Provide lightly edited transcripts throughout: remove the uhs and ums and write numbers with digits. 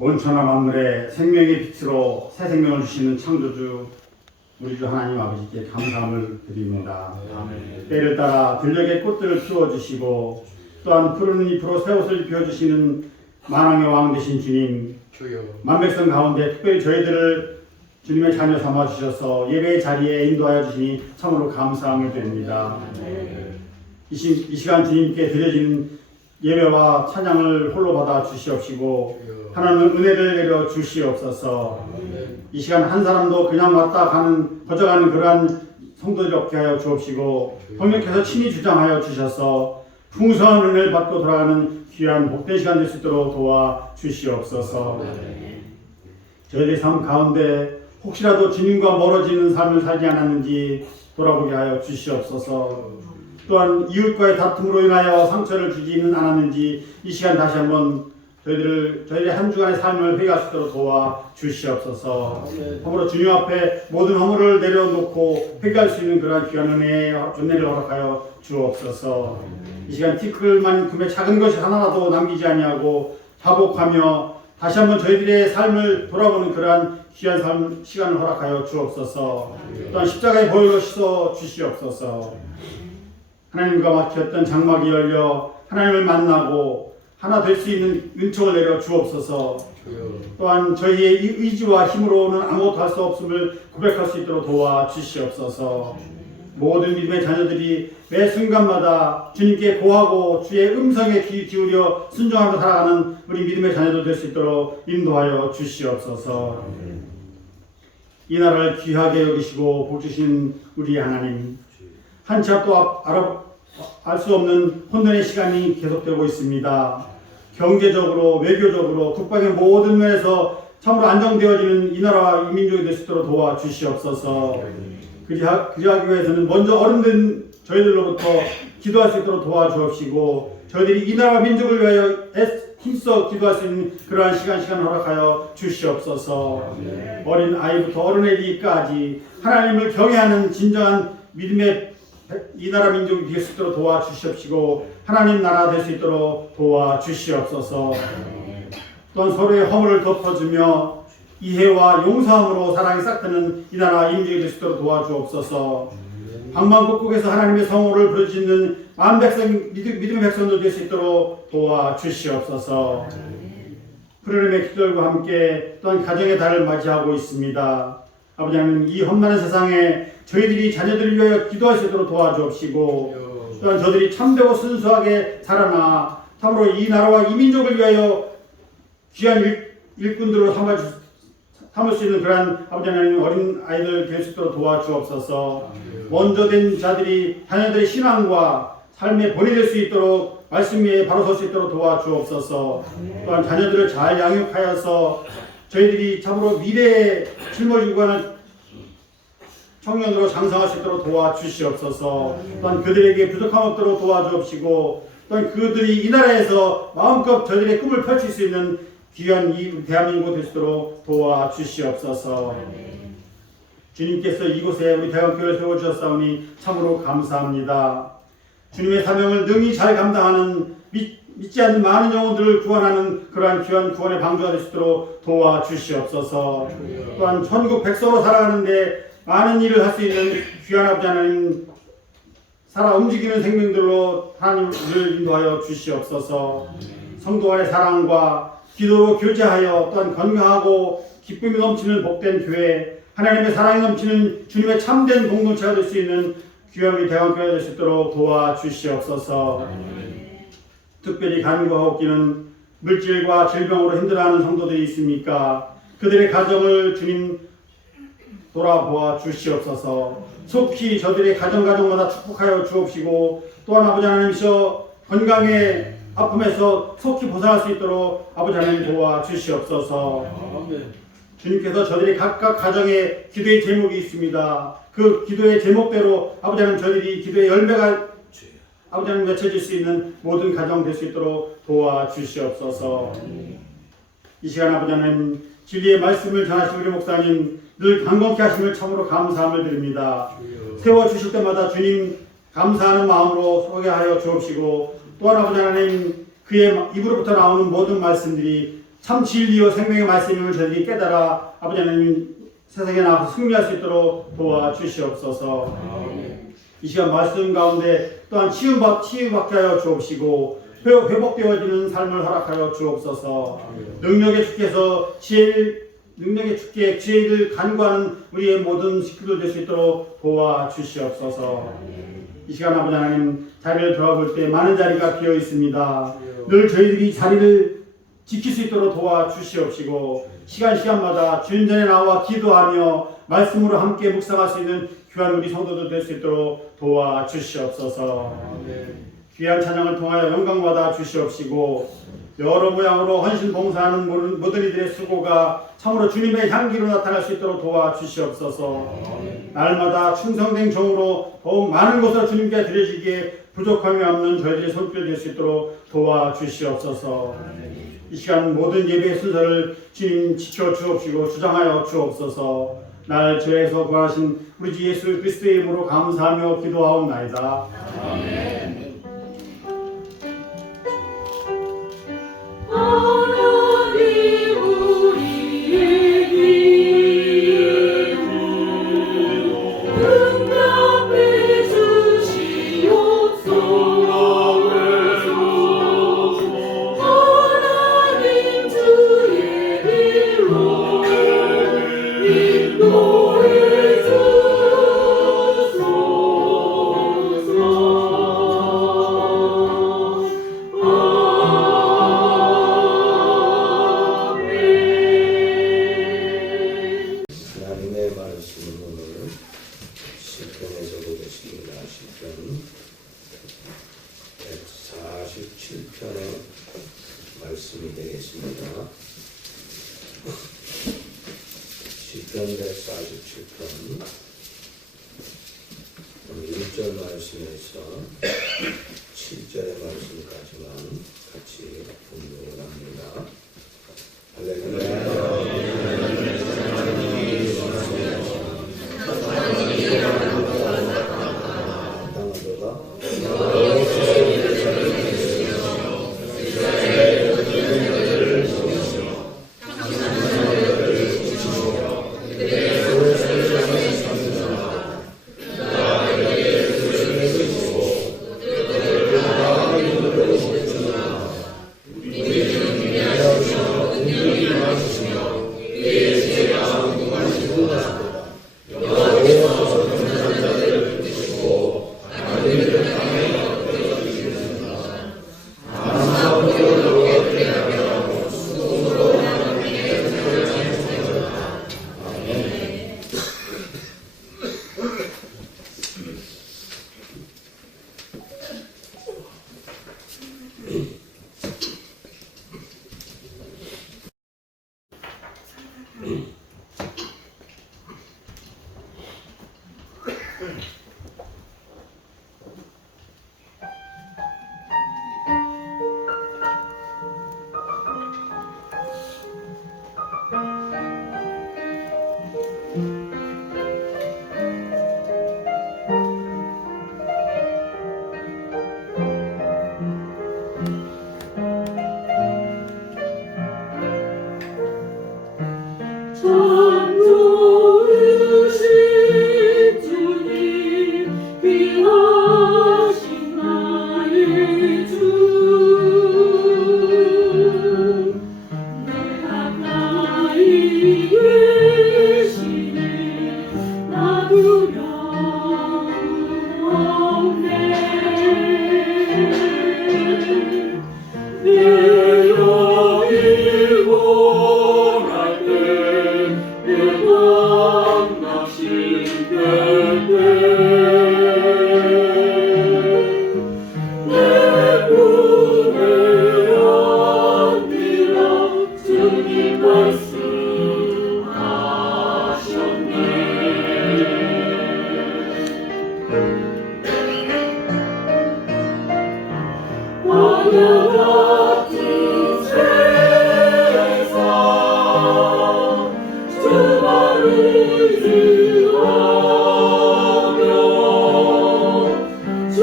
온 천하 만물에 생명의 빛으로 새 생명을 주시는 창조주 우리 주 하나님 아버지께 감사함을 드립니다. 때를 따라 들녘의 꽃들을 키워주시고 또한 푸른 잎으로 새 옷을 입혀주시는 만왕의 왕 되신 주님, 만백성 가운데 특별히 저희들을 주님의 자녀 삼아주셔서 예배의 자리에 인도하여 주시니 참으로 감사함을 드립니다. 이 시간 주님께 드려지는 예배와 찬양을 홀로 받아 주시옵시고 하나님 은혜를 내려 주시옵소서. 이 시간 한 사람도 그냥 왔다 가는 거저가는 그러한 성도들이 없게 하여 주옵시고 성령께서 친히 주장하여 주셔서 풍성한 은혜를 받고 돌아가는 귀한 복된 시간 될 수 있도록 도와 주시옵소서. 저희들의 삶 가운데 혹시라도 주님과 멀어지는 삶을 살지 않았는지 돌아보게 하여 주시옵소서. 또한 이웃과의 다툼으로 인하여 상처를 주지는 않았는지 이 시간 다시 한번 저희들의 한 주간의 삶을 회개할 수 있도록 도와 주시옵소서. 허물로 주님 앞에 모든 허물을 내려놓고 회개할 수 있는 그러한 귀한 은혜를 허락하여 주옵소서. 이 시간 티끌만큼의 작은 것이 하나라도 남기지 아니하고 자복하며 다시 한번 저희들의 삶을 돌아보는 그러한 귀한 시간을 허락하여 주옵소서. 또한 십자가에 보혈로 씻어 주시옵소서. 하나님과 막혔던 장막이 열려 하나님을 만나고 하나 될 수 있는 은총을 내려 주옵소서. 또한 저희의 의지와 힘으로는 아무것도 할 수 없음을 고백할 수 있도록 도와 주시옵소서. 모든 믿음의 자녀들이 매 순간마다 주님께 고하고 주의 음성에 귀 기울여 순종하며 살아가는 우리 믿음의 자녀들 될 수 있도록 인도하여 주시옵소서. 이 나라를 귀하게 여기시고 복 주신 우리 하나님, 한치 앞도 알 수 없는 혼돈의 시간이 계속되고 있습니다. 경제적으로, 외교적으로, 국방의 모든 면에서 참으로 안정되어지는 이 나라와 이 민족이 될 수 있도록 도와주시옵소서. 그리하기 위해서는 먼저 어른된 저희들로부터 기도할 수 있도록 도와주옵시고 저희들이 이 나라와 민족을 위하여 힘써 기도할 수 있는 그러한 시간 허락하여 주시옵소서. 어린 아이부터 어른에게까지 하나님을 경외하는 진정한 믿음의 이 나라 민족이 될 수 있도록 도와주시옵시고 하나님 나라 될 수 있도록 도와주시옵소서. 또한 서로의 허물을 덮어주며 이해와 용서함으로 사랑이 싹트는 이 나라 민족이 될 수 있도록 도와주옵소서. 방방곡곡에서 하나님의 성호를 부르짖는 믿음의 백성들 될 수 있도록 도와주시옵소서. 푸르름의 기도들과 함께 또한 가정의 달을 맞이하고 있습니다. 아버지 하나님, 이 험난한 세상에 저희들이 자녀들을 위하여 기도할 수 있도록 도와주옵시고 또한 저들이 참되고 순수하게 자라나 참으로 이 나라와 이 민족을 위하여 귀한 일꾼들로 삼을 수 있는 그러한 아버지 하나님 어린 아이들 될 수 있도록 도와주옵소서. 먼저 된 자들이 자녀들의 신앙과 삶에 본이 될 수 있도록 말씀 위에 바로 설 수 있도록 도와주옵소서. 또한 자녀들을 잘 양육하여서 저희들이 참으로 미래에 짊어지고 가는 청년으로 장성할 수 있도록 도와주시옵소서. 또한 그들에게 부족함 없도록 도와주옵시고 또한 그들이 이 나라에서 마음껏 저들의 꿈을 펼칠 수 있는 귀한 이 대한민국 될 수 있도록 도와주시옵소서. 주님께서 이곳에 우리 대한교회를 세워주셨사오니 참으로 감사합니다. 주님의 사명을 능히 잘 감당하는 믿지 않는 많은 영혼들을 구원하는 그러한 귀한 구원의 방주가 될 수 있도록 도와주시옵소서. 또한 천국 백성으로 살아가는데 많은 일을 할 수 있는 귀한 아버지 하나님, 살아 움직이는 생명들로 하나님을 인도하여 주시옵소서. 성도 간의 사랑과 기도로 교제하여 또한 건강하고 기쁨이 넘치는 복된 교회, 하나님의 사랑이 넘치는 주님의 참된 공동체가 될 수 있는 귀한 우리 대왕교회가 될 수 있도록 도와주시옵소서. 특별히 간과 혹기는 물질과 질병으로 힘들어하는 성도들이 있습니까? 그들의 가정을 주님 돌아보아 주시옵소서. 속히 저들의 가정마다 축복하여 주옵시고 또한 아버지 하나님이셔 건강의 아픔에서 속히 벗어날 수 있도록 아버지 하나님 도와주시옵소서. 주님께서 저들이 각각 가정에 기도의 제목이 있습니다. 그 기도의 제목대로 아버지 하나님 저들이 기도의 열매가 아버지 하나님 맺혀질 수 있는 모든 가정 될 수 있도록 도와주시옵소서. 이 시간 아버지 하나님 진리의 말씀을 전하신 우리 목사님 늘 강건케 하심을 참으로 감사함을 드립니다. 세워주실 때마다 주님 감사하는 마음으로 소개하여 주옵시고 또한 아버지 하나님 그의 입으로부터 나오는 모든 말씀들이 참 진리요 생명의 말씀임을 저희들이 깨달아 아버지 하나님 세상에 나가서 승리할 수 있도록 도와주시옵소서. 이 시간 말씀 가운데 또한 치유받게 하여 주옵시고 회복되어지는 삶을 허락하여 주옵소서. 능력의 주께서 능력의 주께 지혜를 간구하는 우리의 모든 식구들 될 수 있도록 도와주시옵소서. 이 시간 아버지 하나님 자리를 돌아볼 때 많은 자리가 비어 있습니다. 늘 저희들이 자리를 지킬 수 있도록 도와주시옵시고 시간마다 주님 전에 나와 기도하며 말씀으로 함께 묵상할 수 있는 귀한 우리 성도들 될 수 있도록 도와주시옵소서. 귀한 찬양을 통하여 영광 받아 주시옵시고 여러 모양으로 헌신 봉사하는 모든 이들의 수고가 참으로 주님의 향기로 나타날 수 있도록 도와주시옵소서. 날마다 충성된 종으로 더욱 많은 것을 주님께 드려지기에 부족함이 없는 저희들의 손길 될 수 있도록 도와주시옵소서. 이 시간 모든 예배의 순서를 주님 지켜주옵시고 주장하여 주옵소서. 날 죄에서 구하신 우리 주 예수 그리스도의 이름으로 감사하며 기도하옵나이다. 아멘. 하나님 우리의 기도 응답해 주시옵소서. 하나님 주의 길로 인도해 하나님의 말씀은 오늘 시편에서 보겠습니다. 시편 147편의 말씀이 되겠습니다. 시편 147편 오늘 1절 말씀에서 7절의 말씀까지만 같이 공부를 합니다. 할렐루야.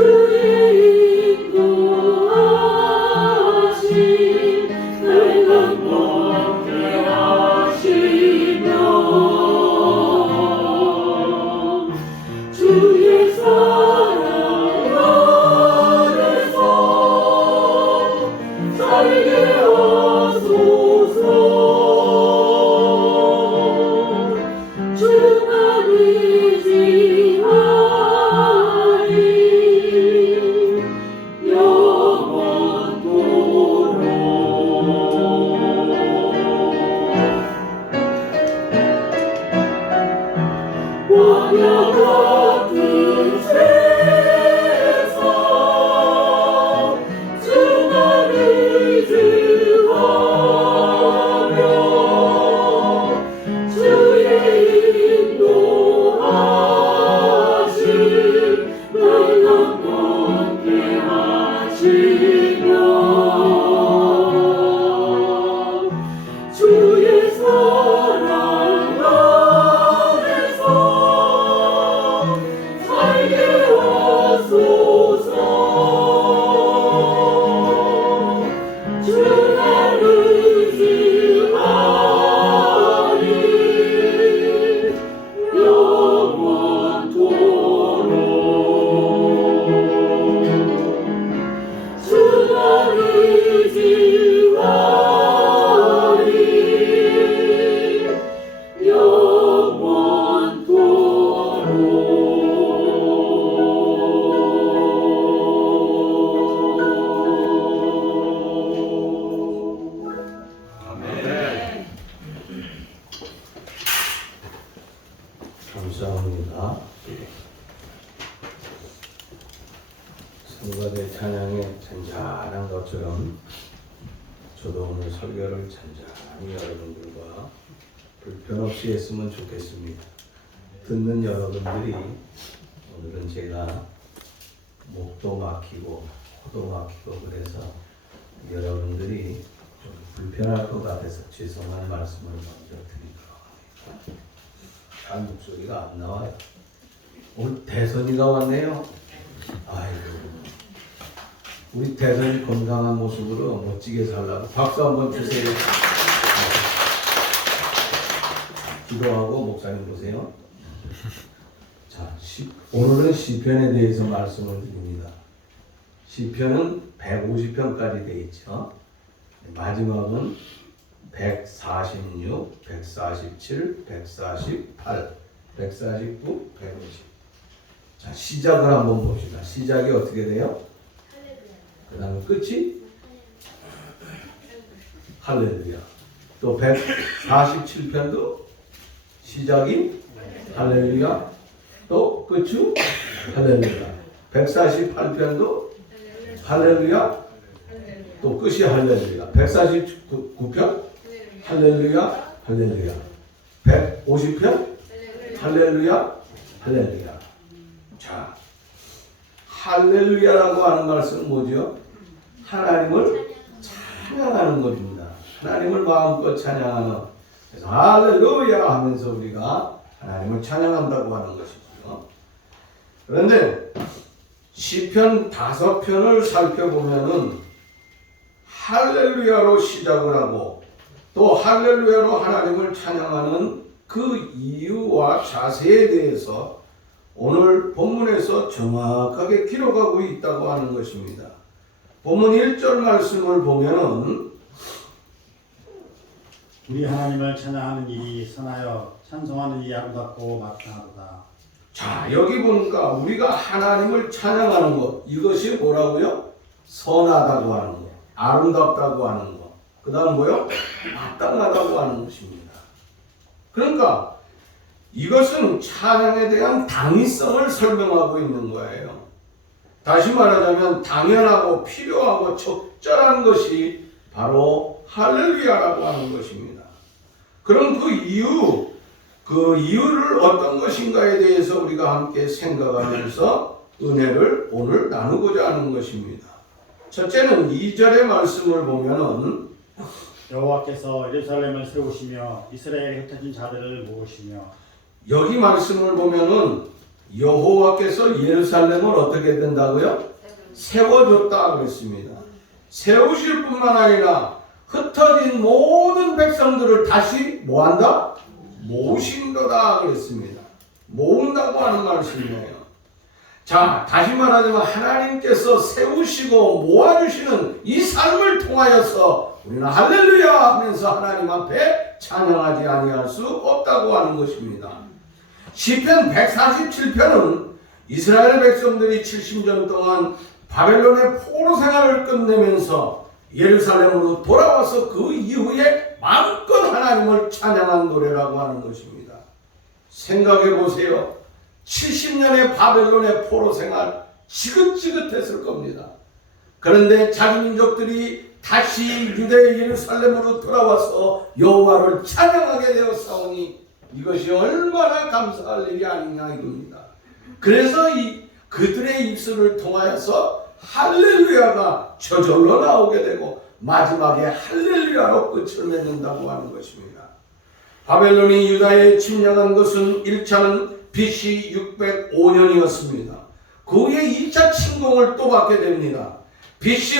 주의 인도하심 내가 잘 한 것처럼 저도 오늘 설교를 잔잔히 여러분들과 불편 없이 했으면 좋겠습니다. 듣는 여러분들이 오늘은 제가 목도 막히고 코도 막히고 그래서 여러분들이 좀 불편할 것 같아서 죄송한 말씀을 먼저 드리도록 합니다. 잘 목소리가 안 나와요. 오늘 대선이가 왔네요. 아이고, 우리 대선이 건강한 모습으로 멋지게 살라고 박수 한번 주세요. 기도하고 목사님 보세요. 자, 오늘은 시편에 대해서 말씀을 드립니다. 시편은 150편까지 되어 있죠. 마지막은 146, 147, 148, 149, 150. 자, 시작을 한번 봅시다. 시작이 어떻게 돼요? 그 다음에 끝이? 할렐루야. 또 147편도 시작이 할렐루야. 또 끝이 할렐루야. 148편도 할렐루야. 또 끝이 할렐루야. 149편 할렐루야. 할렐루야. 150편 할렐루야. 할렐루야. 자, 할렐루야라고 하는 말씀은 뭐죠? 하나님을 찬양하는 것입니다. 하나님을 마음껏 찬양하는. 그래서 할렐루야 하면서 우리가 하나님을 찬양한다고 하는 것이죠. 그런데 시편 5편을 살펴보면은 할렐루야로 시작을 하고 또 할렐루야로 하나님을 찬양하는 그 이유와 자세에 대해서 오늘 본문에서 정확하게 기록하고 있다고 하는 것입니다. 본문 1절 말씀을 보면은 우리 하나님을 찬양하는 일이 선하여 찬송하는 일이 아름답고 마땅하도다. 자, 여기 보니까 우리가 하나님을 찬양하는 것, 이것이 뭐라고요? 선하다고 하는 것, 아름답다고 하는 것, 그 다음 뭐요? 마땅하다고 하는 것입니다. 그러니까 이것은 찬양에 대한 당위성을 설명하고 있는 거예요. 다시 말하자면 당연하고 필요하고 적절한 것이 바로 할렐루야라고 하는 것입니다. 그럼 그 이유를 어떤 것인가에 대해서 우리가 함께 생각하면서 은혜를 오늘 나누고자 하는 것입니다. 첫째는 2절의 말씀을 보면은 여호와께서 예루살렘을 세우시며 이스라엘에 흩어진 자들을 모으시며. 여기 말씀을 보면은 여호와께서 예루살렘을 어떻게 된다고요? 세워줬다 그랬습니다. 세우실 뿐만 아니라 흩어진 모든 백성들을 다시 뭐한다? 모으신도다 그랬습니다. 모은다고 하는 말씀이에요. 자, 다시 말하자면 하나님께서 세우시고 모아주시는 이 삶을 통하여서 우리는 할렐루야 하면서 하나님 앞에 찬양하지 아니할 수 없다고 하는 것입니다. 시편 147편은 이스라엘 백성들이 70년 동안 바벨론의 포로 생활을 끝내면서 예루살렘으로 돌아와서 그 이후에 마음껏 하나님을 찬양한 노래라고 하는 것입니다. 생각해 보세요. 70년의 바벨론의 포로 생활 지긋지긋했을 겁니다. 그런데 자기 민족들이 다시 유대 예루살렘으로 돌아와서 여호와를 찬양하게 되었사오니 이것이 얼마나 감사할 일이 아니냐 이겁니다. 그래서 그들의 입술을 통하여서 할렐루야가 저절로 나오게 되고 마지막에 할렐루야로 끝을 맺는다고 하는 것입니다. 바벨론이 유다에 침략한 것은 1차는 BC 605년이었습니다. 그 후에 2차 침공을 또 받게 됩니다. BC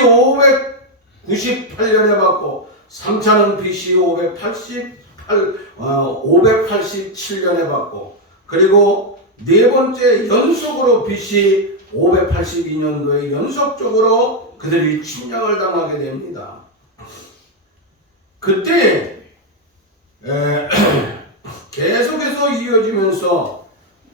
598년에 받고 3차는 BC 587년에 받고 그리고 네 번째 연속으로 BC 582년도에 연속적으로 그들이 침략을 당하게 됩니다. 그때 계속해서 이어지면서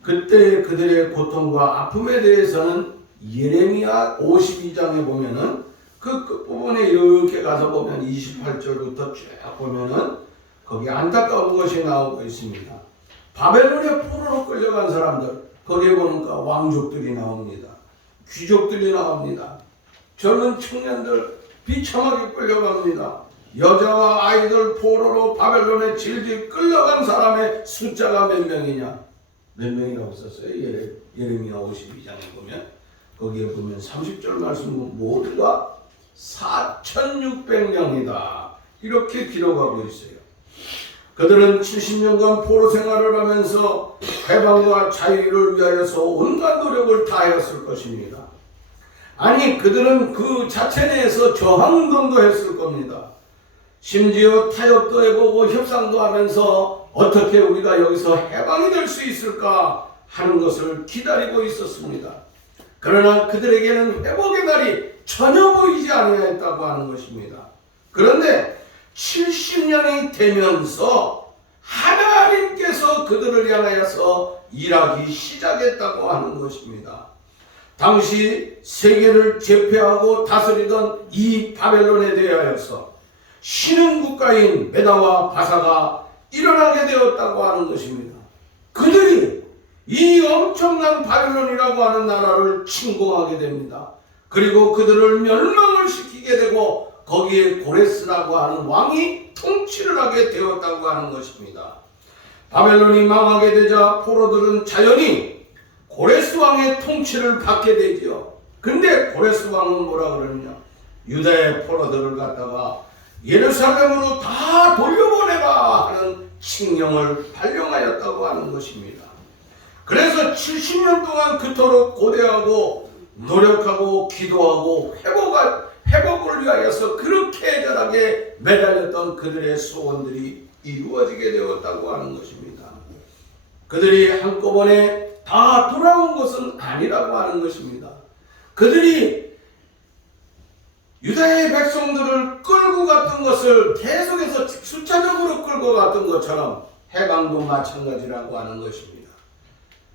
그때 그들의 고통과 아픔에 대해서는 예레미야 52장에 보면은 그 끝부분에 이렇게 가서 보면 28절부터 쭉 보면은 거기 안타까운 것이 나오고 있습니다. 바벨론의 포로로 끌려간 사람들, 거기에 보니까 왕족들이 나옵니다. 귀족들이 나옵니다. 젊은 청년들 비참하게 끌려갑니다. 여자와 아이들 포로로 바벨론에 질질 끌려간 사람의 숫자가 몇 명이냐? 몇 명이라고 썼어요? 예레미야 52장에 보면 거기에 보면 30절 말씀 모두가 4,600명이다 이렇게 기록하고 있어요. 그들은 70년간 포로 생활을 하면서 해방과 자유를 위하여서 온갖 노력을 다하였을 것입니다. 아니 그들은 그 자체 내에서 저항운동도 했을 겁니다. 심지어 타협도 해보고 협상도 하면서 어떻게 우리가 여기서 해방이 될 수 있을까 하는 것을 기다리고 있었습니다. 그러나 그들에게는 회복의 날이 전혀 보이지 아니하였다고 하는 것입니다. 그런데 70년이 되면서 하나님께서 그들을 향하여서 일하기 시작했다고 하는 것입니다. 당시 세계를 제패하고 다스리던 이 바벨론에 대하여서 신흥 국가인 메다와 바사가 일어나게 되었다고 하는 것입니다. 그들이 이 엄청난 바벨론이라고 하는 나라를 침공하게 됩니다. 그리고 그들을 멸망을 시키게 되고 거기에 고레스라고 하는 왕이 통치를 하게 되었다고 하는 것입니다. 바벨론이 망하게 되자 포로들은 자연히 고레스 왕의 통치를 받게 되지요. 근데 고레스 왕은 뭐라 그러느냐? 유다의 포로들을 갖다가 예루살렘으로 다 돌려보내라 하는 칙령을 발령하였다고 하는 것입니다. 그래서 70년 동안 그토록 고대하고 노력하고 기도하고 회복을 위하여서 그렇게 애절하게 매달렸던 그들의 소원들이 이루어지게 되었다고 하는 것입니다. 그들이 한꺼번에 다 돌아온 것은 아니라고 하는 것입니다. 그들이 유다의 백성들을 끌고 갔던 것을 계속해서 숫자적으로 끌고 갔던 것처럼 해방도 마찬가지라고 하는 것입니다.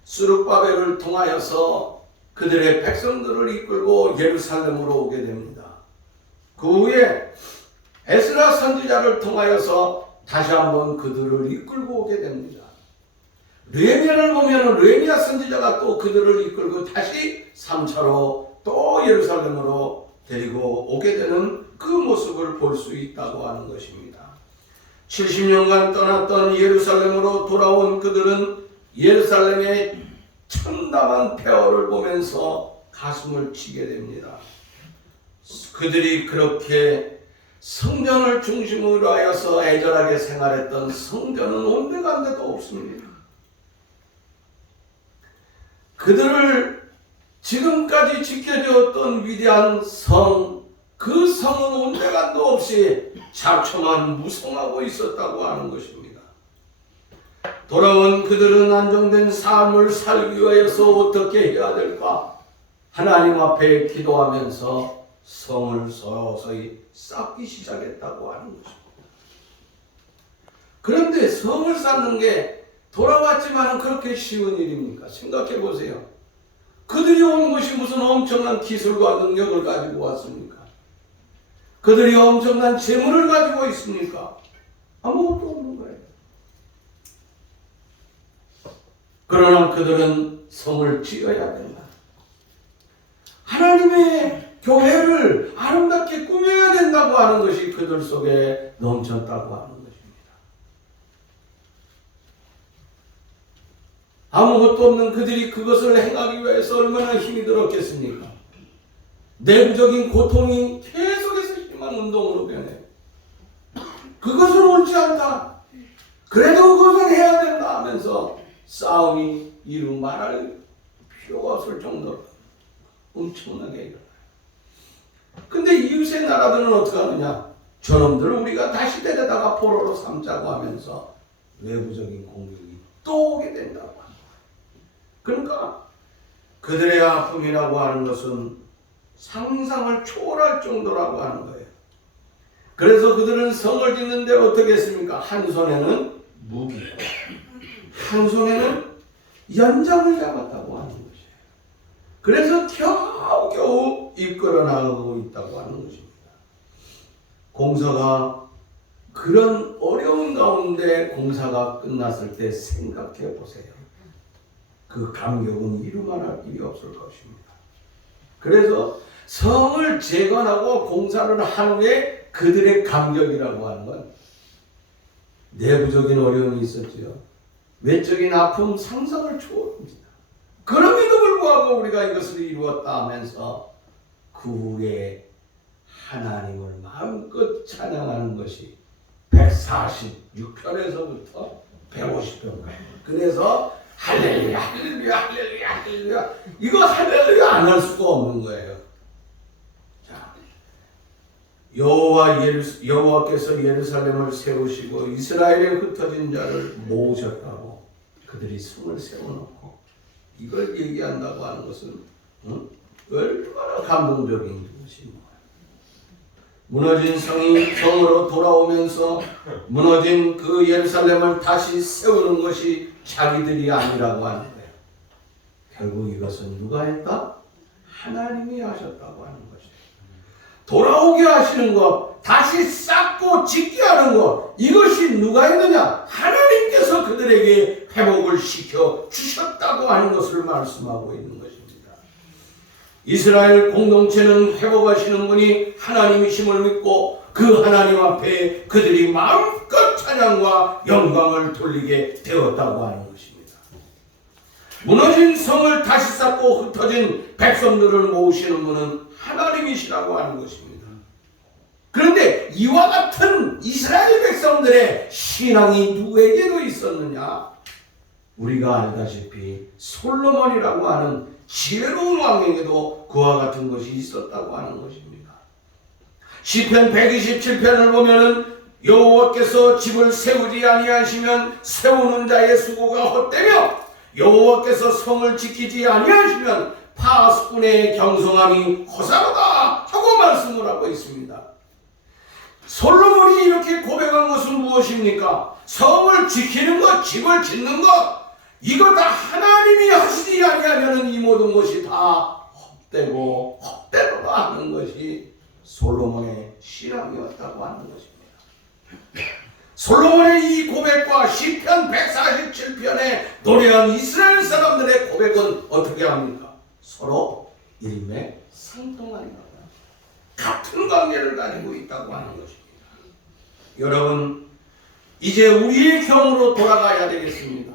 스룹바벨을 통하여서 그들의 백성들을 이끌고 예루살렘으로 오게 됩니다. 그 후에 에스라 선지자를 통하여서 다시 한번 그들을 이끌고 오게 됩니다. 느헤미야를 보면 느헤미야 선지자가 또 그들을 이끌고 다시 3차로 또 예루살렘으로 데리고 오게 되는 그 모습을 볼 수 있다고 하는 것입니다. 70년간 떠났던 예루살렘으로 돌아온 그들은 예루살렘의 참담한 폐허를 보면서 가슴을 치게 됩니다. 그들이 그렇게 성전을 중심으로 하여서 애절하게 생활했던 성전은 온데간데도 없습니다. 그들을 지금까지 지켜주었던 위대한 성, 그 성은 온데간도 없이 잡초만 무성하고 있었다고 하는 것입니다. 돌아온 그들은 안정된 삶을 살기 위해서 어떻게 해야 될까? 하나님 앞에 기도하면서 성을 서서히 쌓기 시작했다고 하는 것입니다. 그런데 성을 쌓는 게 돌아왔지만 그렇게 쉬운 일입니까? 생각해 보세요. 그들이 온 것이 무슨 엄청난 기술과 능력을 가지고 왔습니까? 그들이 엄청난 재물을 가지고 있습니까? 아무것도 없는 거예요. 그러나 그들은 성을 지어야 된다. 하나님의 교회를 아름답게 꾸며야 된다고 하는 것이 그들 속에 넘쳤다고 하는 것입니다. 아무것도 없는 그들이 그것을 행하기 위해서 얼마나 힘이 들었겠습니까? 내부적인 고통이 계속해서 심한 운동으로 변해요. 그것은 옳지 않다. 그래도 그것은 해야 된다 하면서 싸움이 이루 말할 필요가 없을 정도로 엄청나게 일어나요. 근데 이웃의 나라들은 어떻게 하느냐? 저놈들을 우리가 다시 데려다가 포로로 삼자고 하면서 외부적인 공격이 또 오게 된다고 합니다. 그러니까 그들의 아픔이라고 하는 것은 상상을 초월할 정도라고 하는 거예요. 그래서 그들은 성을 짓는데 어떻게 했습니까? 한 손에는 무기, 한 손에는 연장을 잡았다고 하는 것이에요. 그래서 겨우겨우 이끌어 나가고 있다고 하는 것입니다. 공사가 그런 어려운 가운데 공사가 끝났을 때 생각해 보세요. 그 감격은 이루 말할 일이 없을 것입니다. 그래서 성을 재건하고 공사를 한 후에 그들의 감격이라고 하는 건 내부적인 어려움이 있었지요. 외적인 아픔 상상을 초월합니다. 그럼에도 불구하고 우리가 이것을 이루었다 하면서 그 후에 하나님을 마음껏 찬양하는 것이 146편에서부터 150편까지. 그래서 할렐루야 할렐루야 할렐루야 할렐루야, 이거 할렐루야 안 할 수가 없는 거예요. 자, 여호와께서 예루살렘을 세우시고 이스라엘에 흩어진 자를 모으셨다고 그들이 성을 세워놓고 이걸 얘기한다고 하는 것은 얼마나 감동적인 것입니까? 무너진 성이 성으로 돌아오면서 무너진 그 예루살렘을 다시 세우는 것이 자기들이 아니라고 하는 거예요. 결국 이것은 누가 했다? 하나님이 하셨다고 하는 것이에요. 돌아오게 하시는 것, 다시 쌓고 짓게 하는 것, 이것이 누가 했느냐? 하나님께서 그들에게 회복을 시켜 주셨다고 하는 것을 말씀하고 있는 것입니다. 이스라엘 공동체는 회복하시는 분이 하나님이심을 믿고 그 하나님 앞에 그들이 마음껏 찬양과 영광을 돌리게 되었다고 하는 것입니다. 무너진 성을 다시 쌓고 흩어진 백성들을 모으시는 분은 하나님이시라고 하는 것입니다. 그런데 이와 같은 이스라엘 백성들의 신앙이 누구에게도 있었느냐? 우리가 알다시피 솔로몬이라고 하는 지혜로운 왕에게도 그와 같은 것이 있었다고 하는 것입니다. 시편 127편을 보면은 여호와께서 집을 세우지 아니하시면 세우는 자의 수고가 헛되며 여호와께서 성을 지키지 아니하시면 파수꾼의 경성함이 허사로다 하고 말씀을 하고 있습니다. 솔로몬이 이렇게 고백한 것은 무엇입니까? 성을 지키는 것, 집을 짓는 것, 이거 다 하나님이 하시지 아니하면 이 모든 것이 다 헛되고 헛되로다 하는 것이 솔로몬의 신앙이었다고 하는 것입니다. 솔로몬의 이 고백과 시편 147편에 노래한 이스라엘 사람들의 고백은 어떻게 합니까? 서로 일맥상통한다. 같은 관계를 가지고 있다고 하는 것입니다. 여러분, 이제 우리의 경우로 돌아가야 되겠습니다.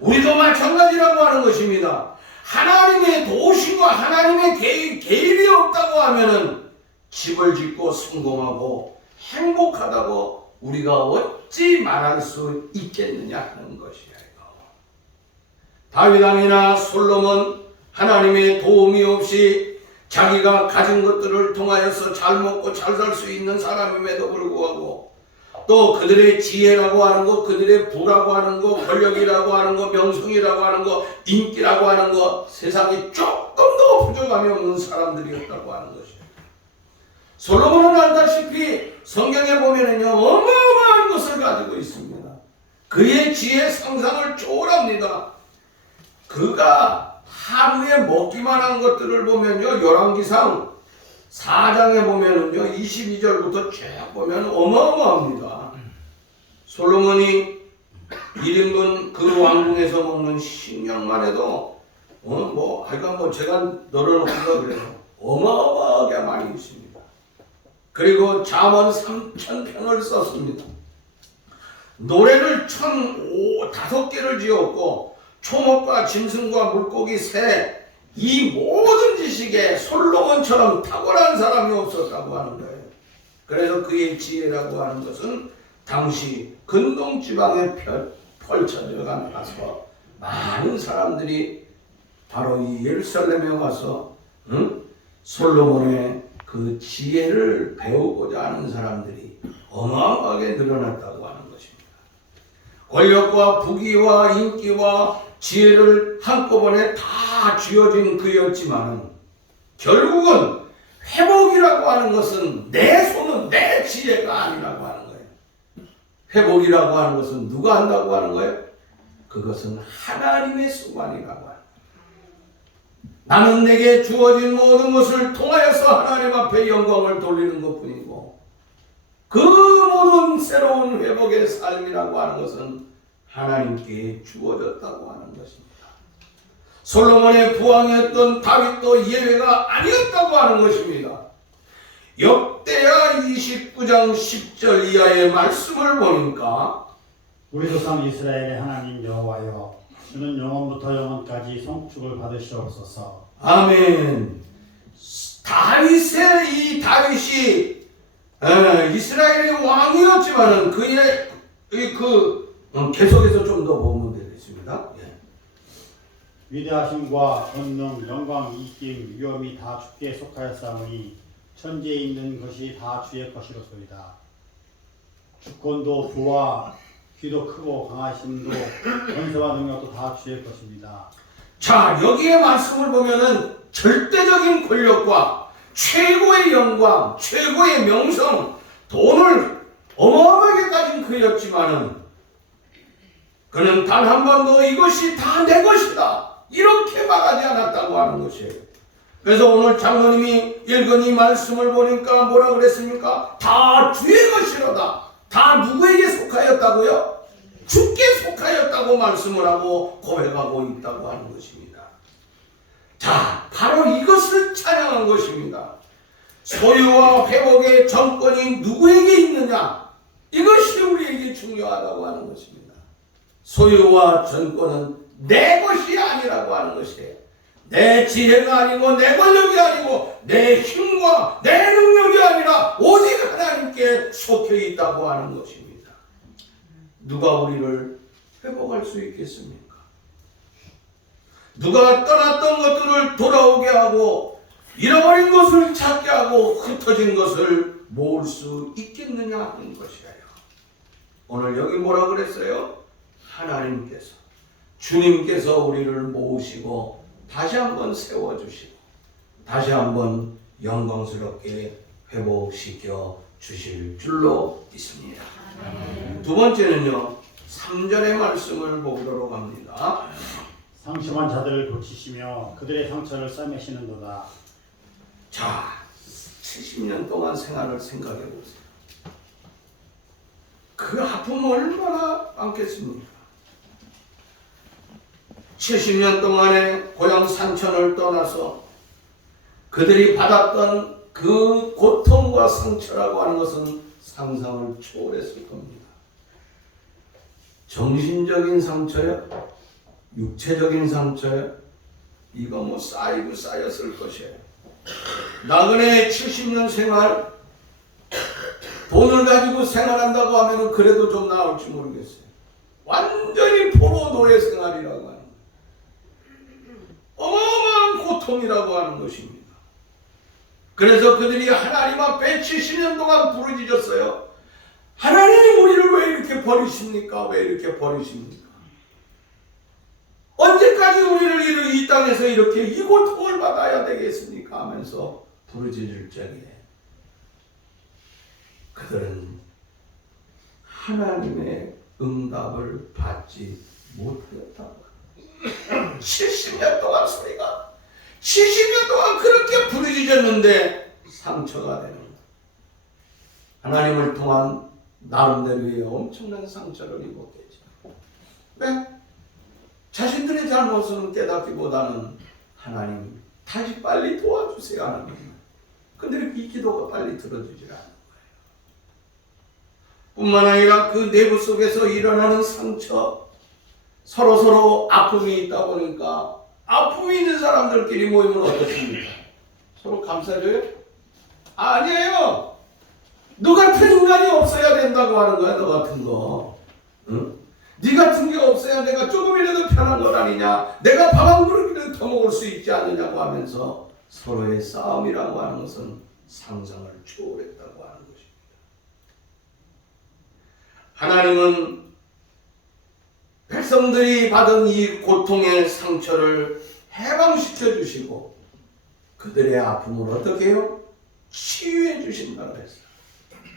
우리도 마찬가지라고 하는 것입니다. 하나님의 도우심과 하나님의 개입이 없다고 하면은 집을 짓고 성공하고 행복하다고 우리가 어찌 말할 수 있겠느냐 하는 것이에요. 다윗 왕이나 솔로몬 하나님의 도움이 없이 자기가 가진 것들을 통하여서 잘 먹고 잘 살 수 있는 사람임에도 불구하고 또 그들의 지혜라고 하는 것, 그들의 부라고 하는 것, 권력이라고 하는 것, 명성이라고 하는 것, 인기라고 하는 것, 세상에 조금 더 부족함이 없는 사람들이었다고 하는 것이에요. 솔로몬은 알다시피 성경에 보면은요, 어마어마한 것을 가지고 있습니다. 그의 지혜 상상을 초월합니다. 그가 하루에 먹기만 한 것들을 보면요, 열왕기상 4장에 보면은요, 22절부터 쭉 보면 어마어마합니다. 솔로몬이 1인분 그 왕궁에서 먹는 식량만 해도 하여간 제가 널어놓기가 그래요. 어마어마하게 많이 있습니다. 그리고 잠언 3000편을 썼습니다. 노래를 1005개를 지었고 초목과 짐승과 물고기 새, 이 모든 지식에 솔로몬처럼 탁월한 사람이 없었다고 하는 거예요. 그래서 그의 지혜라고 하는 것은 당시 근동 지방에 펼쳐져 가서 많은 사람들이 바로 이 예루살렘에 와서 솔로몬의 그 지혜를 배우고자 하는 사람들이 어마어마하게 늘어났다고 하는 것입니다. 권력과 부귀와 인기와 지혜를 한꺼번에 다 쥐어진 그였지만 결국은 회복이라고 하는 것은 내 손은 내 지혜가 아니라고 하는 거예요. 회복이라고 하는 것은 누가 한다고 하는 거예요? 그것은 하나님의 수반이라고 하는 거예요. 나는 내게 주어진 모든 것을 통하여서 하나님 앞에 영광을 돌리는 것뿐이고 그 모든 새로운 회복의 삶이라고 하는 것은 하나님께 주어졌다고 하는 것입니다. 솔로몬의 부왕이었던 다윗도 예외가 아니었다고 하는 것입니다. 역대하 29장 10절 이하의 말씀을 보니까 우리 조상 이스라엘의 하나님 여호와여, 주는 영원부터 영원까지 송축을 받으시옵소서. 아멘. 다윗이 이스라엘의 왕이었지만은 그의 계속해서 좀 더 보면 되겠습니다. 예. 위대하심과 권능, 영광, 이김, 위엄이 다 주께 속하였사오니 천지에 있는 것이 다 주의 것이로소이다. 주권도 부와 귀도 크고 강하심도 권세와 능력도 다 주의 것입니다. 자, 여기에 말씀을 보면은 절대적인 권력과 최고의 영광, 최고의 명성, 돈을 어마어마하게 가진 그였지만은 그는 단 한 번도 이것이 다 내 것이다 이렇게 말하지 않았다고 하는 것이에요. 그래서 오늘 장로님이 읽은 이 말씀을 보니까 뭐라 그랬습니까? 다 주의 것이로다. 다 누구에게 속하였다고요? 주께 속하였다고 말씀을 하고 고백하고 있다고 하는 것입니다. 자, 바로 이것을 찬양한 것입니다. 소유와 회복의 정권이 누구에게 있느냐? 이것이 우리에게 중요하다고 하는 것입니다. 소유와 정권은 내 것이 아니라고 하는 것이에요. 내 지혜가 아니고 내 권력이 아니고 내 힘과 내 능력이 아니라 오직 하나님께 속해 있다고 하는 것입니다. 누가 우리를 회복할 수 있겠습니까? 누가 떠났던 것들을 돌아오게 하고 잃어버린 것을 찾게 하고 흩어진 것을 모을 수 있겠느냐 하는 것이에요. 오늘 여기 뭐라 그랬어요? 하나님께서, 주님께서 우리를 모으시고 다시 한번 세워주시고 다시 한번 영광스럽게 회복시켜 주실 줄로 믿습니다. 두 번째는요, 3절의 말씀을 보도록 합니다. 상심한 자들을 고치시며 그들의 상처를 싸매시는도다. 자, 70년 동안 생활을 생각해 보세요. 그 아픔 얼마나 많겠습니까? 70년 동안에 고향 산천을 떠나서 그들이 받았던 그 고통과 상처라고 하는 것은 상상을 초월했을 겁니다. 정신적인 상처요? 육체적인 상처요? 이거 뭐 쌓이고 쌓였을 것이에요. 나그네 70년 생활, 돈을 가지고 생활한다고 하면 그래도 좀 나을지 모르겠어요. 완전히 포로 노예 생활이라고 하는 거예요. 어마어마한 고통이라고 하는 것입니다. 그래서 그들이 하나님 앞에 70년 동안 부르짖었어요. 하나님, 우리를 왜 이렇게 버리십니까? 왜 이렇게 버리십니까? 언제까지 우리를 이 땅에서 이렇게 이 고통을 받아야 되겠습니까? 하면서 부르짖을 적에 그들은 하나님의 응답을 받지 못하였다고. 70년 동안 소리가 70년 동안 그렇게 부르짖었는데 상처가 되는 거예요. 하나님을 통한 나름대로의 엄청난 상처를 입었겠죠. 왜? 자신들의 잘못은 깨닫기보다는 하나님 다시 빨리 도와주세요 하는 거예요. 근데 이 기도가 빨리 들어주질 않는 거예요. 뿐만 아니라 그 내부 속에서 일어나는 상처, 서로 아픔이 있다 보니까 아픔이 있는 사람들끼리 모이면 어떻습니까? 서로 감싸줘요? 아니에요. 너 같은 인간이 없어야 된다고 하는 거야. 너 같은 거. 응? 네 같은 게 없어야 내가 조금이라도 편한 것 아니냐, 내가 밥 한 그릇이라도 더 먹을 수 있지 않느냐고 하면서 서로의 싸움이라고 하는 것은 상상을 초월했다고 하는 것입니다. 하나님은 백성들이 받은 이 고통의 상처를 해방시켜 주시고 그들의 아픔을 어떻게 해요? 치유해 주신다고 했어요.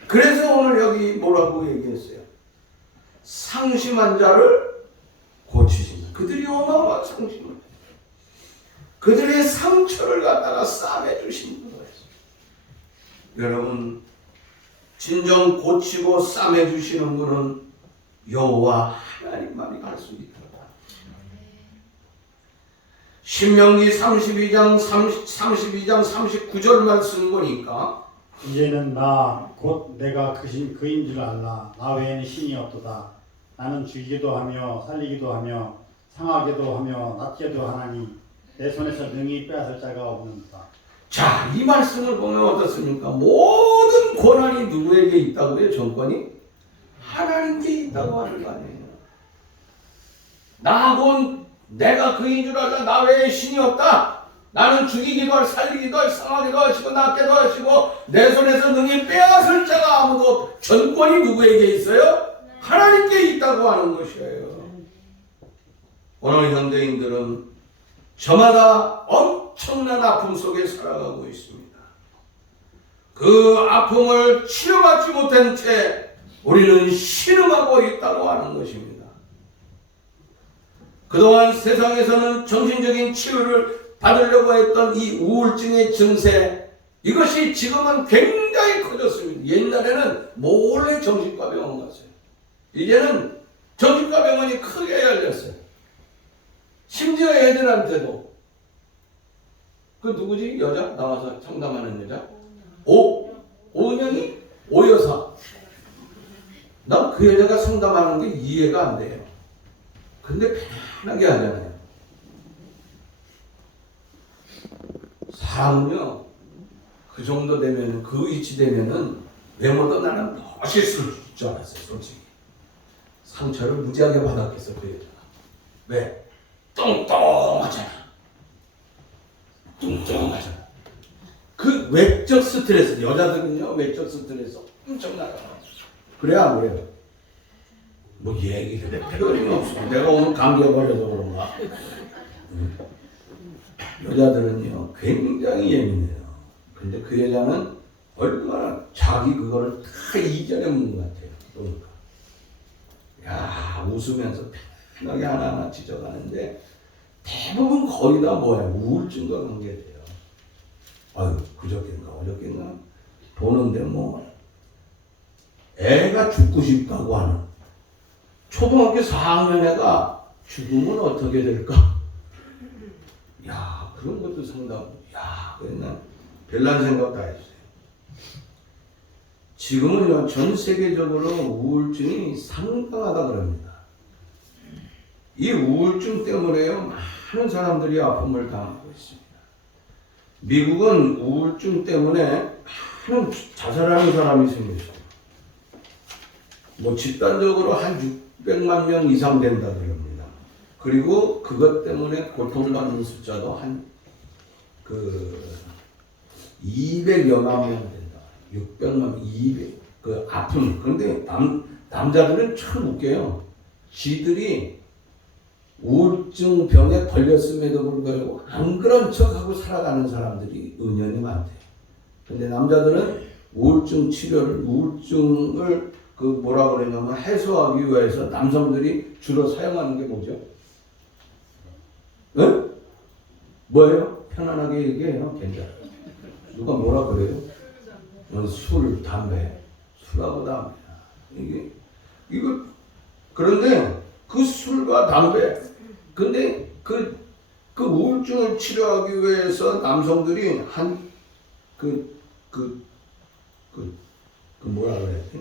그래서 오늘 여기 뭐라고 얘기했어요? 상심한 자를 고치신다. 그들이 어마어마한 상심을 해요. 그들의 상처를 갖다가 싸매 주신다고 했어요. 여러분, 진정 고치고 싸매 주시는 분은 여호와 하나님만이 할 수 있다. 신명기 32장 39절 말씀 보니까 이제는 나 곧 내가 그인 줄 알라. 나 외에는 신이 없도다. 나는 죽이기도 하며 살리기도 하며 상하게도 하며 낫게도 하나니 내 손에서 능히 빼앗을 자가 없는다. 자, 이 말씀을 보면 어떻습니까? 모든 권한이 누구에게 있다고요? 정권이? 하나님께 있다고 하는 거 아니에요. 나하고는 내가 그인 줄 알라. 나 외에 신이 없다. 나는 죽이기도 할 살리기도 할 상하기도 하시고 낫게도 하시고 내 손에서 능히 빼앗을 자가 아무도 없. 전권이 누구에게 있어요? 하나님께 있다고 하는 것이에요. 오늘 현대인들은 저마다 엄청난 아픔 속에 살아가고 있습니다. 그 아픔을 치료받지 못한 채 우리는 신음하고 있다고 하는 것입니다. 그동안 세상에서는 정신적인 치유를 받으려고 했던 이 우울증의 증세, 이것이 지금은 굉장히 커졌습니다. 옛날에는 몰래 정신과 병원 갔어요. 이제는 정신과 병원이 크게 열렸어요. 심지어 애들한테도. 그 누구지? 여자? 나와서 상담하는 여자? 오은영이? 오여사. 난 그 여자가 상담하는 게 이해가 안 돼요. 근데 편하게 하잖아요. 사람은요, 그 정도 되면, 그 위치 되면은, 외모도 나는 멋있을 줄 알았어요, 솔직히. 상처를 무지하게 받았겠어, 그 여자가. 왜? 뚱뚱하잖아. 뚱뚱하잖아. 그 외적 스트레스, 여자들은요, 외적 스트레스 엄청나요. 그래, 안 그래요? 뭐 얘기를 해. 표현이 없어. 내가 오늘 감기가 걸려서 그런가? 여자들은요, 굉장히 예민해요. 근데 그 여자는 얼마나 자기 그거를 다 이겨내는 것 같아요. 그러니까. 야, 웃으면서 편하게 하나하나 지적하는데 대부분 거의 다 뭐야? 우울증과 관계돼요. 아유, 그저께인가 어저께인가 보는데 뭐 애가 죽고 싶다고 하는 초등학교 4학년 애가 죽으면 어떻게 될까? 야, 그런 것도 상담. 야, 그랬나? 별난 생각 다 했어요. 지금은요, 전 세계적으로 우울증이 상당하다 그럽니다. 이 우울증 때문에요, 많은 사람들이 아픔을 당하고 있습니다. 미국은 우울증 때문에 많은 자살하는 사람이 생겼어요. 뭐 집단적으로 한 600만 명 이상 된다 그럽니다. 그리고 그것 때문에 고통받는 숫자도 한 200여만 명 된다. 600만, 200. 그 아픔. 그런데 남자들은 참 웃겨요. 지들이 우울증 병에 걸렸음에도 불구하고 안 그런 척하고 살아가는 사람들이 은연히 많대요. 근데 남자들은 우울증을 뭐라 그러냐면 해소하기 위해서 남성들이 주로 사용하는 게 뭐죠? 응? 뭐예요? 편안하게 얘기해요. 괜찮아요. 누가 뭐라 그래요? 술, 담배. 술하고 담배. 그런데 그 술과 담배. 근데 그 우울증을 치료하기 위해서 남성들이 뭐라 그랬지?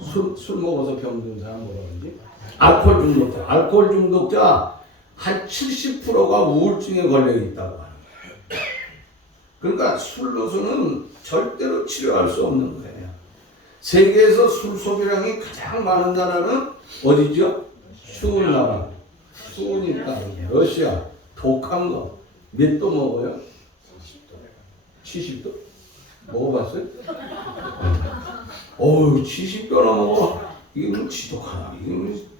술 먹어서 병든 사람 뭐라 그러지? 알코올 중독자 한 70%가 우울증에 걸려 있다고 하는 거예요. 그러니까 술로서는 절대로 치료할 수 없는 거예요. 세계에서 술 소비량이 가장 많은 나라는 어디죠? 추운 나라. 추우니까 러시아. 독한 거. 몇 도 먹어요? 70도? 먹어봤어요? 어우, 70도나 먹어. 이게 뭐 지독하나. 이게 뭐.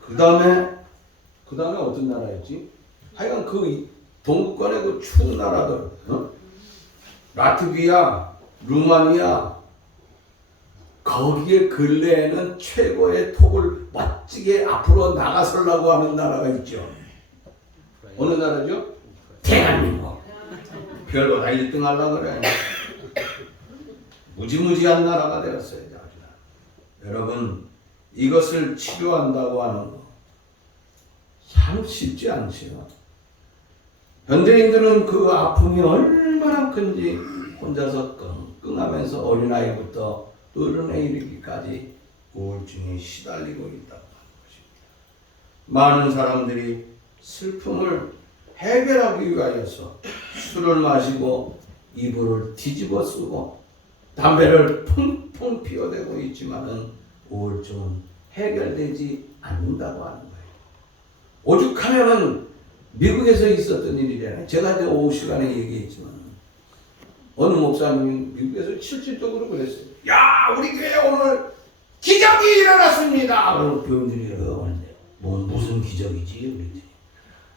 그 다음에 어떤 나라였지? 하여간 그 동구권의 그 추운 나라들. 어? 라트비아, 루마니아. 거기에 근래에는 최고의 톱을 멋지게 앞으로 나가서려고 하는 나라가 있죠. 어느 나라죠? 대한민국. 별거 다 1등 하려고 그래. 무지무지한 나라가 되었어요. 여러분, 이것을 치료한다고 하는 거 참 쉽지 않지요. 현대인들은 그 아픔이 얼마나 큰지 혼자서 끙끙하면서 어린아이부터 어른에 이르기까지 우울증에 시달리고 있다고 하는 것입니다. 많은 사람들이 슬픔을 해결하기 위하여서 술을 마시고 이불을 뒤집어 쓰고 담배를 펑펑 피워대고 있지만은 우울증은 해결되지 않는다고 하는 거예요. 오죽하면은 미국에서 있었던 일이잖아요. 제가 이제 오후 시간에 얘기했지만 어느 목사님이 미국에서 실질적으로 그랬어요. 야, 우리 교회 오늘 기적이 일어났습니다. 그리고 교인들이 그러는데 무슨 기적이지? 그랬더니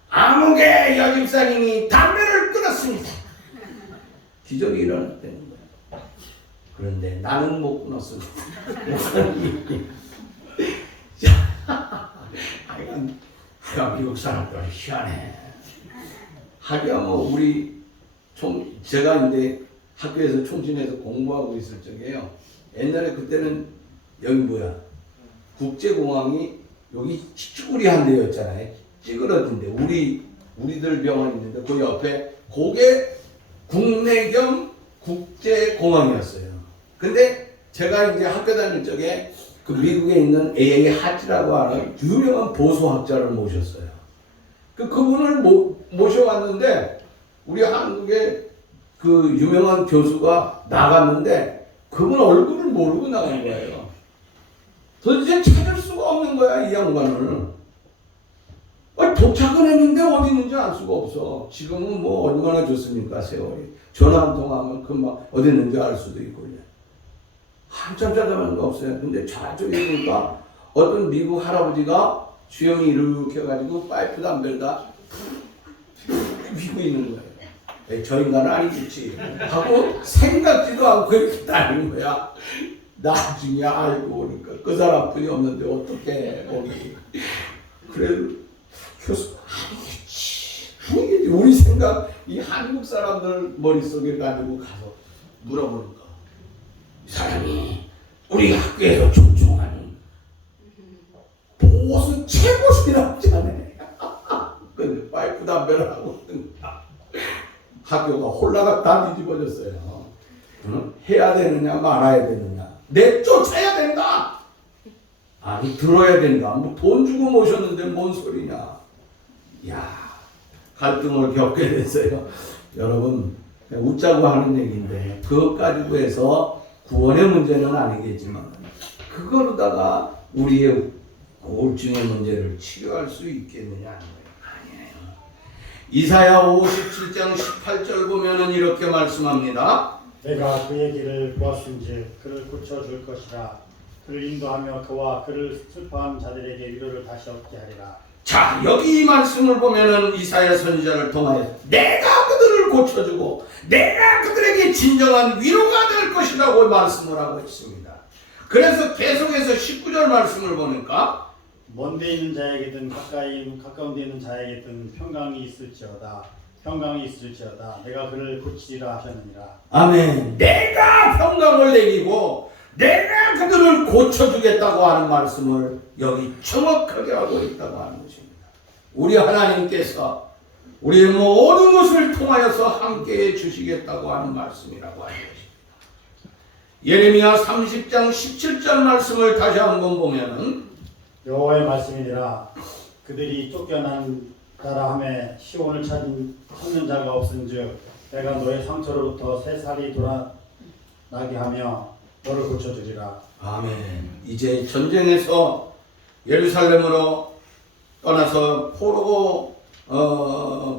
암흑의 여집사님이 담배를 끊었습니다. 기적이 일어났다는 거예요. 그런데 나는 못 끊었습니다. 하여간 미국 사람들 희한해. 하기야 뭐 우리 제가 이제 학교에서 총신에서 공부하고 있을 적에요. 옛날에 그때는 여기 뭐야 국제공항이 여기 찌그리한 데였잖아요. 찌그러진 데 우리들 병원 있는데 그 옆에 그게 국내 겸 국제공항이었어요. 근데 제가 이제 학교 다닐 적에 그 미국에 있는 A.A. 하지라고 하는 유명한 보수학자를 모셨어요. 그분을 모셔왔는데 우리 한국의 그 유명한 교수가 나갔는데 그분 얼굴을 모르고 나간 거예요. 도대체 찾을 수가 없는 거야, 이 양반을. 도착은 했는데 어디 있는지 알 수가 없어. 지금은 뭐 얼마나 좋습니까, 세월이. 전화 한 통하면 금방 어디 있는지 알 수도 있고. 한참 찾아가는 거 없어요. 근데 저쪽에 보니까 어떤 미국 할아버지가 수염이 이렇게 해가지고 파이프 담배를 다 피고 있는 거예요. 저 인간은 아니겠지 하고 생각지도 않고 이렇게 다니는 거야. 나중에 알고 보니까 그 사람뿐이 없는데 어떻게 거기. 그래 교수가 아니겠지. 우리 생각 이 한국 사람들 머릿속에 가지고 가서 물어보니까 이 사람이 우리 학교에서 존중하는 보수 최고수라고 하네. 근데 파이프 담배를 하고 있던가. 학교가 홀라가 다 뒤집어졌어요. 응? 해야 되느냐 말아야 되느냐. 내쫓아야 된다. 아니 들어야 된다. 뭐 돈 주고 모셨는데 뭔 소리냐. 야 갈등을 겪게 됐어요. 여러분 웃자고 하는 얘기인데 그것 가지고 해서 구원의 문제는 아니겠지만 그거로다가 우리의 우울증의 문제를 치료할 수 있겠느냐 하는 거예요. 아니에요. 이사야 57장 18절 보면은 이렇게 말씀합니다. 내가 그의 길을 보았은즉 그를 고쳐줄 것이라. 그를 인도하며 그와 그를 슬퍼한 자들에게 위로를 다시 얻게 하리라. 자, 여기 이 말씀을 보면은 이사야 선지자를 통하여 내가 그들을 고쳐주고 내가 그들에게 진정한 위로가 될 것이라고 말씀을 하고 있습니다. 그래서 계속해서 19절 말씀을 보니까 먼데 있는 자에게든 가까운 데 있는 자에게든 평강이 있을지어다. 내가 그를 고치리라 하셨느니라. 아멘. 내가 평강을 내리고 내가 그들을 고쳐주겠다고 하는 말씀을 여기 정확하게 하고 있다고 하는 것입니다. 우리 하나님께서 우리의 모든 것을 통하여서 함께해 주시겠다고 하는 말씀이라고 하는 것입니다. 예레미야 30장 17절 말씀을 다시 한번 보면은 여호와의 말씀이니라. 그들이 쫓겨난 자라 하매 시온을 찾는 자가 없은즉 내가 너의 상처로부터 새 살이 돌아나게 하며 너를 고쳐주리라. 아멘. 이제 전쟁에서 예루살렘으로 떠나서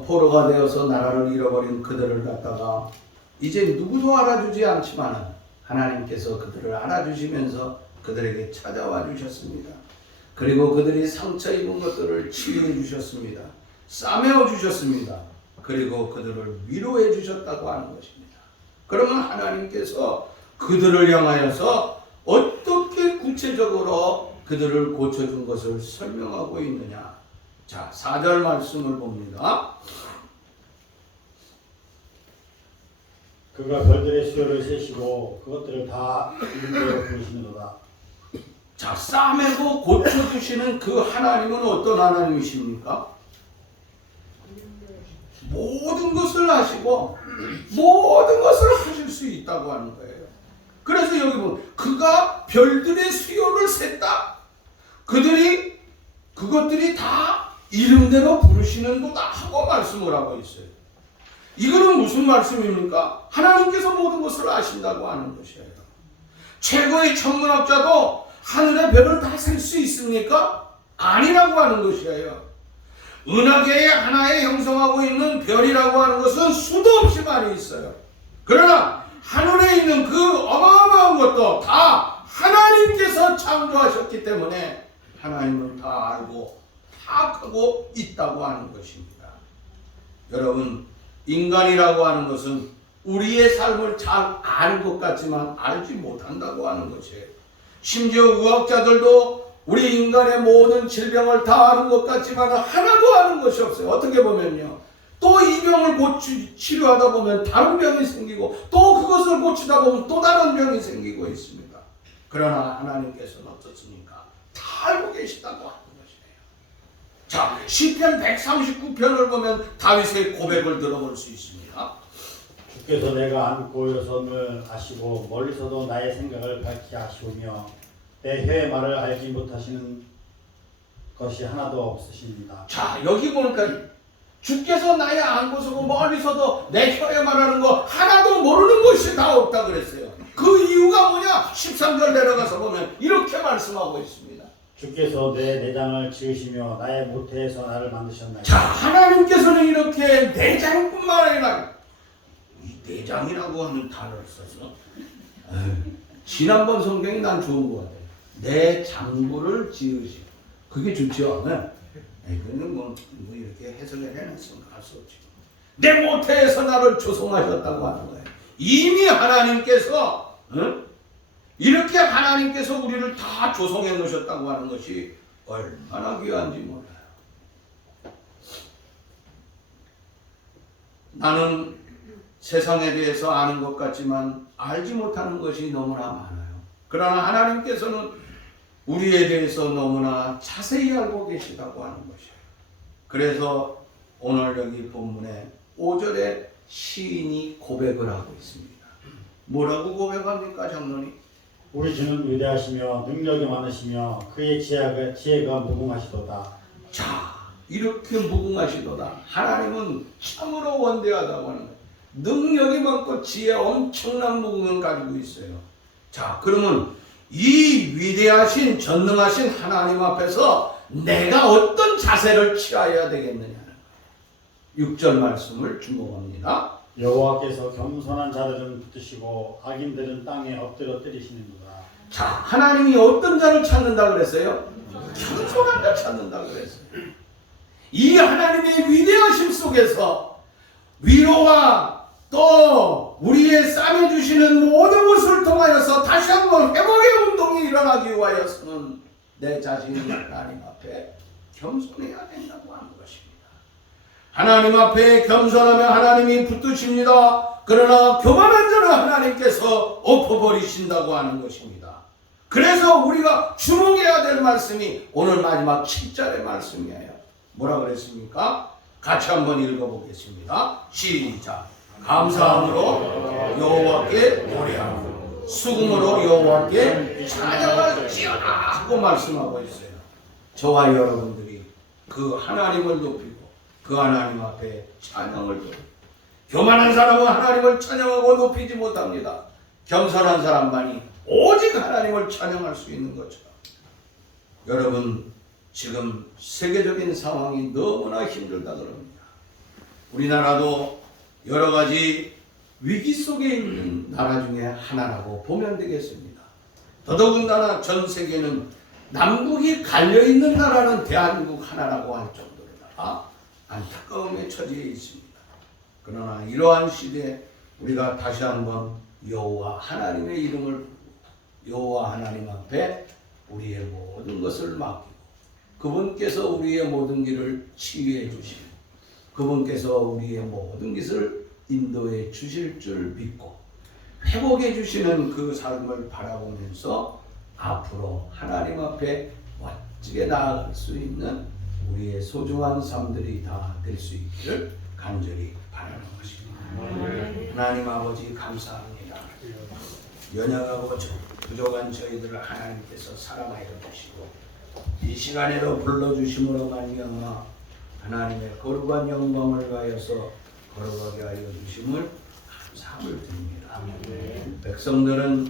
포로가 되어서 나라를 잃어버린 그들을 갖다가 이제 누구도 알아주지 않지만 하나님께서 그들을 알아주시면서 그들에게 찾아와 주셨습니다. 그리고 그들이 상처 입은 것들을 치유해 주셨습니다. 싸매어 주셨습니다. 그리고 그들을 위로해 주셨다고 하는 것입니다. 그러면 하나님께서 그들을 향하여서 어떻게 구체적으로 그들을 고쳐준 것을 설명하고 있느냐. 자, 4절 말씀을 봅니다. 그가 별들의 수요를 세시고 그것들을 다 이름대로 부르시는도다. 자, 싸매고 고쳐주시는 그 하나님은 어떤 하나님이십니까? 모든 것을 하시고 모든 것을 하실 수 있다고 하는 거예요. 그래서 여기 보면 그가 별들의 수요를 셌다. 그것들이 다 이름대로 부르시는도다 하고 말씀을 하고 있어요. 이거는 무슨 말씀입니까? 하나님께서 모든 것을 아신다고 하는 것이에요. 최고의 천문학자도 하늘의 별을 다 셀 수 있습니까? 아니라고 하는 것이에요. 은하계의 하나에 형성하고 있는 별이라고 하는 것은 수도 없이 많이 있어요. 그러나 하늘에 있는 그 어마어마한 것도 다 하나님께서 창조하셨기 때문에 하나님은 다 알고 파악하고 있다고 하는 것입니다. 여러분, 인간이라고 하는 것은 우리의 삶을 잘 아는 것 같지만 알지 못한다고 하는 것이에요. 심지어 의학자들도 우리 인간의 모든 질병을 다 아는 것 같지만 하나도 아는 것이 없어요. 어떻게 보면요, 또 이 병을 치료하다 보면 다른 병이 생기고 또 그것을 고치다 보면 또 다른 병이 생기고 있습니다. 그러나 하나님께서는 어떻습니까? 다 알고 계시다고 하는 것이에요. 자, 시편 139편을 보면 다윗의 고백을 들어볼 수 있습니다. 주께서 내가 안고 일어섬을 아시고 멀리서도 나의 생각을 밝히 아시오며 내 혀의 말을 알지 못하시는 것이 하나도 없으십니다. 자, 여기 보니까 주께서 나의 안고서고 멀리서도 내 혀에 말하는 거 하나도 모르는 것이 다 없다 그랬어요. 그 이유가 뭐냐? 13절 내려가서 보면 이렇게 말씀하고 있습니다. 주께서 내 내장을 지으시며 나의 모태에서 나를 만드셨나이다. 자, 하나님께서는 이렇게 내장뿐만 아니라 이 내장이라고 하는 단어를 써서 지난번 성경이 난 좋은 것 같아요. 내 장부를 지으시고, 그게 좋죠. 그거는 뭐 이렇게 해석을 해놨으면 할 수 없죠. 내 모태에서 나를 조성하셨다고 하는 거예요. 이미 하나님께서 이렇게 하나님께서 우리를 다 조성해 놓으셨다고 하는 것이 얼마나 귀한지 몰라요. 나는 세상에 대해서 아는 것 같지만 알지 못하는 것이 너무나 많아요. 그러나 하나님께서는 우리에 대해서 너무나 자세히 알고 계시다고 하는 것이에요. 그래서 오늘 여기 본문에 5절에 시인이 고백을 하고 있습니다. 뭐라고 고백합니까, 장로님? 우리 주는 위대하시며 능력이 많으시며 그의 지혜가 무궁하시도다. 자, 이렇게 무궁하시도다. 하나님은 참으로 원대하다고 하는 거예요. 능력이 많고 지혜 엄청난 무궁을 가지고 있어요. 자, 그러면 이 위대하신 전능하신 하나님 앞에서 내가 어떤 자세를 취해야 되겠느냐는 거예요. 6절 말씀을 주목합니다. 여호와께서 겸손한 자들은 붙드시고 악인들은 땅에 엎드려 때리시는도다. 자, 하나님이 어떤 자를 찾는다 그랬어요? 겸손한 자 찾는다 그랬어요. 이 하나님의 위대하심 속에서 위로와 또 우리의 싸매주시는 모든 것을 통하여서 다시 한번 회복의 운동이 일어나기 위하여서는 내 자신이 하나님 앞에 겸손해야 된다고 하는 것입니다. 하나님 앞에 겸손하면 하나님이 붙드십니다. 그러나 교만한 자는 하나님께서 엎어버리신다고 하는 것입니다. 그래서 우리가 주목해야 될 말씀이 오늘 마지막 7절의 말씀이에요. 뭐라 그랬습니까? 같이 한번 읽어보겠습니다. 시작. 감사함으로 여호와께 노래하고 수금으로 여호와께 찬양할지어다 하고 말씀하고 있어요. 저와 여러분들이 그 하나님을 높이고 그 하나님 앞에 찬양을 드리고, 교만한 사람은 하나님을 찬양하고 높이지 못합니다. 겸손한 사람만이 오직 하나님을 찬양할 수 있는 것처럼, 여러분 지금 세계적인 상황이 너무나 힘들다 그럽니다. 우리나라도 여러 가지 위기 속에 있는 나라 중에 하나라고 보면 되겠습니다. 더더군다나 전 세계는 남북이 갈려있는 나라는 대한민국 하나라고 할 정도로다 안타까움에 처지에 있습니다. 그러나 이러한 시대에 우리가 다시 한번 여호와 하나님의 이름을 부르고 여호와 하나님 앞에 우리의 모든 것을 맡기고 그분께서 우리의 모든 길을 치유해 주시고 그분께서 우리의 모든 것을 인도해 주실 줄 믿고 회복해 주시는 그 삶을 바라보면서 앞으로 하나님 앞에 멋지게 나아갈 수 있는 우리의 소중한 삶들이 다 될 수 있기를 간절히 바라는 것입니다. 하나님 아버지 감사합니다. 연약하고 부족한 저희들을 하나님께서 사랑하여 주시고 이 시간에도 불러주심으로 말미암아 하나님의 거룩한 영광을 가하여서 걸어가게 하여 주심을 감사함을 드립니다. 백성들은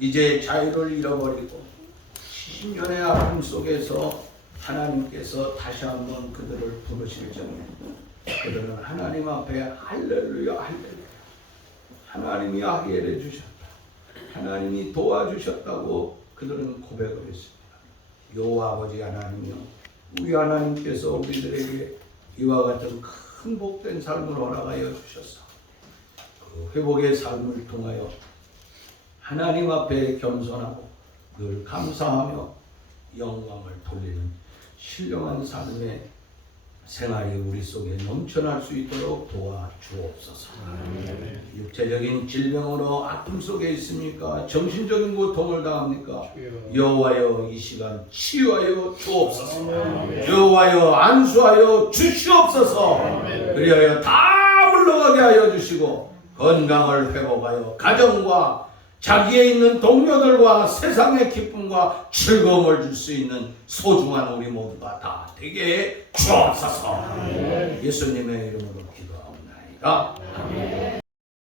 이제 자유를 잃어버리고 70년의 아픔 속에서 하나님께서 다시 한번 그들을 부르실 적에 그들은 하나님 앞에 할렐루야 할렐루야 하나님이 하게 해주셨다, 하나님이 도와주셨다고 그들은 고백을 했습니다. 여호와 아버지 하나님이요, 우리 하나님께서 우리들에게 이와 같은 큰 복된 삶을 허락하여 주셨어. 그 회복의 삶을 통하여 하나님 앞에 겸손하고 늘 감사하며 영광을 돌리는 신령한 삶의 생활이 우리 속에 넘쳐날 수 있도록 도와주옵소서. 육체적인 질병으로 아픔 속에 있습니까? 정신적인 고통을 당합니까? 여호와여 이 시간 치유하여 주옵소서. 여호와여 안수하여 주시옵소서. 그리하여 다 물러가게 하여 주시고 건강을 회복하여 가정과 자기에 있는 동료들과 세상의 기쁨과 즐거움을 줄 수 있는 소중한 우리 모두가 다 되게 해 주옵소서. 예수님의 이름으로 기도하옵나이다.